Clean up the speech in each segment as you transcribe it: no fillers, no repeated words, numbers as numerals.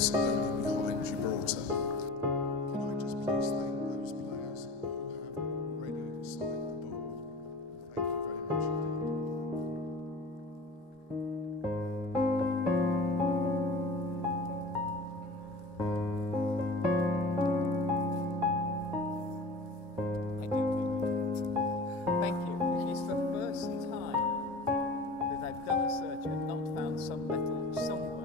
points only behind Gibraltar. Can I just please thank those players who have already signed the book? Thank you very much indeed. Thank you. It's the first time that I've done a search and not found some metal somewhere.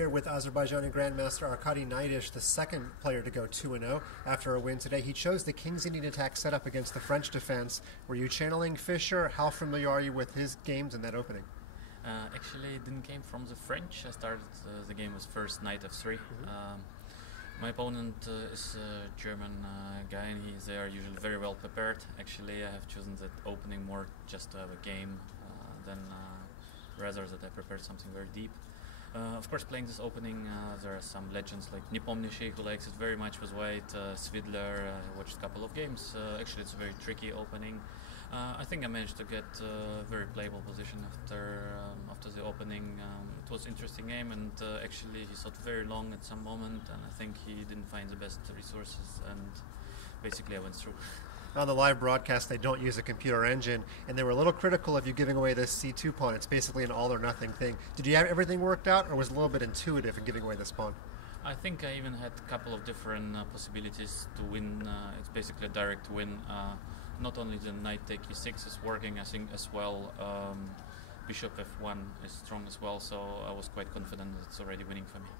here with Azerbaijani Grandmaster Arkady Naidish, the second player to go 2-0 after a win today. He chose the King's Indian attack setup against the French defense. Were you channeling Fischer? How familiar are you with his games in that opening? Actually, it didn't came from the French. I started the game with first knight f3. My opponent is a German guy, and they are usually very well prepared. Actually, I have chosen that opening more just to have a game than rather that I prepared something very deep. Of course, playing this opening, there are some legends like Nepomniachtchi, who likes it very much with white, Svidler, watched a couple of games. Actually, it's a very tricky opening. I think I managed to get a very playable position after the opening. It was an interesting game, and actually he thought very long at some moment, and I think he didn't find the best resources, and basically I went through. On the live broadcast, they don't use a computer engine, and they were a little critical of you giving away this C2 pawn. It's basically an all-or-nothing thing. Did you have everything worked out, or was it a little bit intuitive in giving away this pawn? I think I even had a couple of different possibilities to win. It's basically a direct win. Not only the knight take e6 is working, I think as well. Bishop f1 is strong as well, so I was quite confident that it's already winning for me.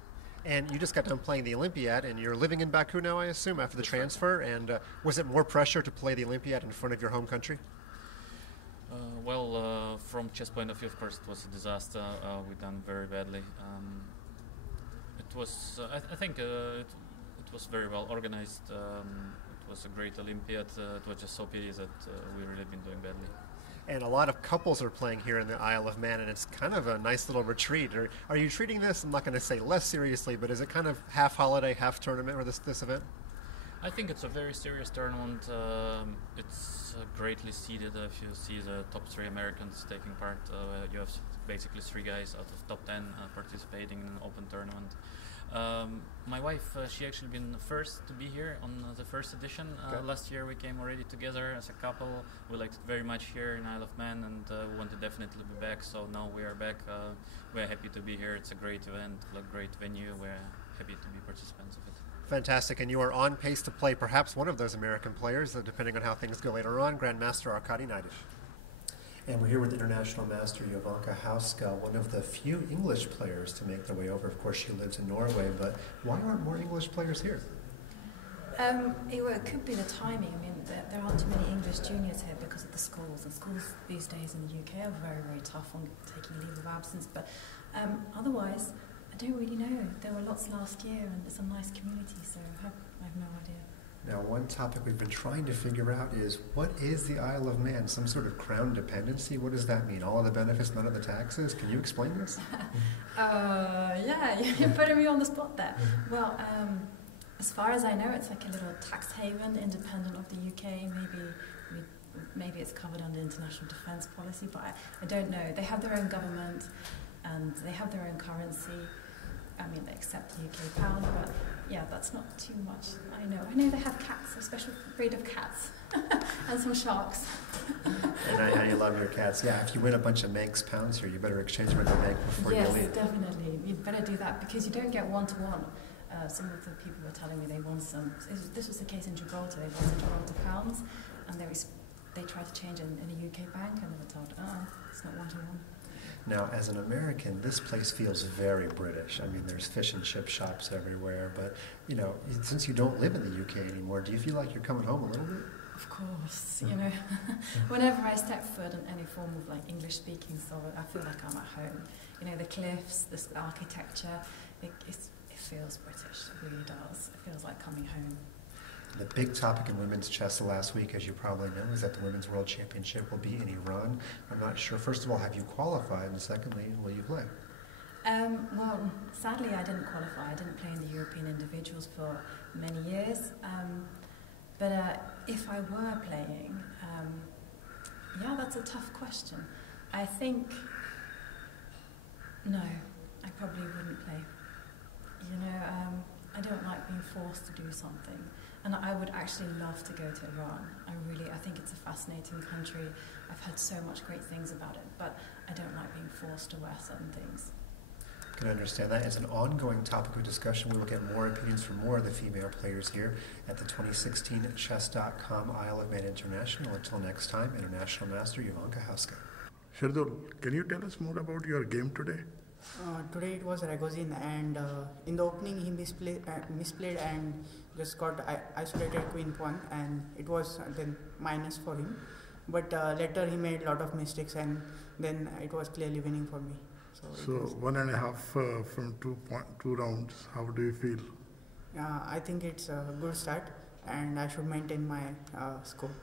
And you just got done playing the Olympiad, and you're living in Baku now, I assume, after the transfer. And was it more pressure to play the Olympiad in front of your home country? From chess point of view, of course, it was a disaster. We done very badly. It was, I think, it was very well organized. It was a great Olympiad. It was just so pity that we really been doing badly. And a lot of couples are playing here in the Isle of Man, and it's kind of a nice little retreat. Are you treating this, I'm not going to say less seriously, but is it kind of half holiday, half tournament for this event? I think it's a very serious tournament. It's greatly seeded. If you see the top 3 Americans taking part, you have basically 3 guys out of top 10 participating in an open tournament. My wife, she actually been the first to be here on the first edition. Last year we came already together as a couple. We liked it very much here in Isle of Man, and we want to definitely be back. So now we are back. We're happy to be here. It's a great event, a great venue. We're happy to be participants of it. Fantastic, and you are on pace to play perhaps one of those American players, depending on how things go later on, Grandmaster Arkady Naidish. And we're here with International Master Jovanka Hauska, one of the few English players to make their way over. Of course, she lives in Norway, but why aren't more English players here? It could be the timing. I mean, there aren't too many English juniors here because of the schools. And schools these days in the UK are very, very tough on taking leave of absence. But otherwise, I don't really know. There were lots last year, and it's a nice community, so I have no idea. Now, one topic we've been trying to figure out is, what is the Isle of Man? Some sort of crown dependency? What does that mean? All of the benefits, none of the taxes? Can you explain this? Yeah, you're putting me on the spot there. Well, as far as I know, it's like a little tax haven, independent of the UK. Maybe it's covered under international defence policy, but I don't know. They have their own government, and they have their own currency. I mean, they accept the UK pound, but yeah, that's not too much. I know they have cats, a special breed of cats, and some sharks. And I love your cats. Yeah, if you win a bunch of Manx pounds here, you better exchange them with the Manx before you leave. Yes, definitely. You'd better do that, because you don't get one-to-one. Some of the people were telling me they won some. This was the case in Gibraltar. They won some Gibraltar pounds, and they tried to change it in a UK bank, and they were told, it's not one-to-one. Now, as an American, this place feels very British. I mean, there's fish and chip shops everywhere, but, you know, since you don't live in the UK anymore, do you feel like you're coming home a little bit? Of course, you know, whenever I step foot in any form of like English speaking, so I feel like I'm at home. You know, the cliffs, the architecture, it feels British, it really does. It feels like coming home. The big topic in women's chess the last week, as you probably know, is that the Women's World Championship will be in Iran. I'm not sure, first of all, have you qualified? And secondly, will you play? Well, sadly, I didn't qualify. I didn't play in the European individuals for many years. But if I were playing, yeah, that's a tough question. I think, no, I probably wouldn't play. You know, I don't like being forced to do something. And I would actually love to go to Iran. I think it's a fascinating country. I've heard so much great things about it, but I don't like being forced to wear certain things. I can understand that. It's an ongoing topic of discussion. We will get more opinions from more of the female players here at the 2016 Chess.com Isle of Man International. Until next time, International Master Jovanka Hauska. Shardul, can you tell us more about your game today? Today it was Ragozin, and in the opening he misplayed and just got isolated queen pawn, and it was then minus for him. But later he made a lot of mistakes, and then it was clearly winning for me. So 1.5 from 2 rounds. How do you feel? I think it's a good start, and I should maintain my score.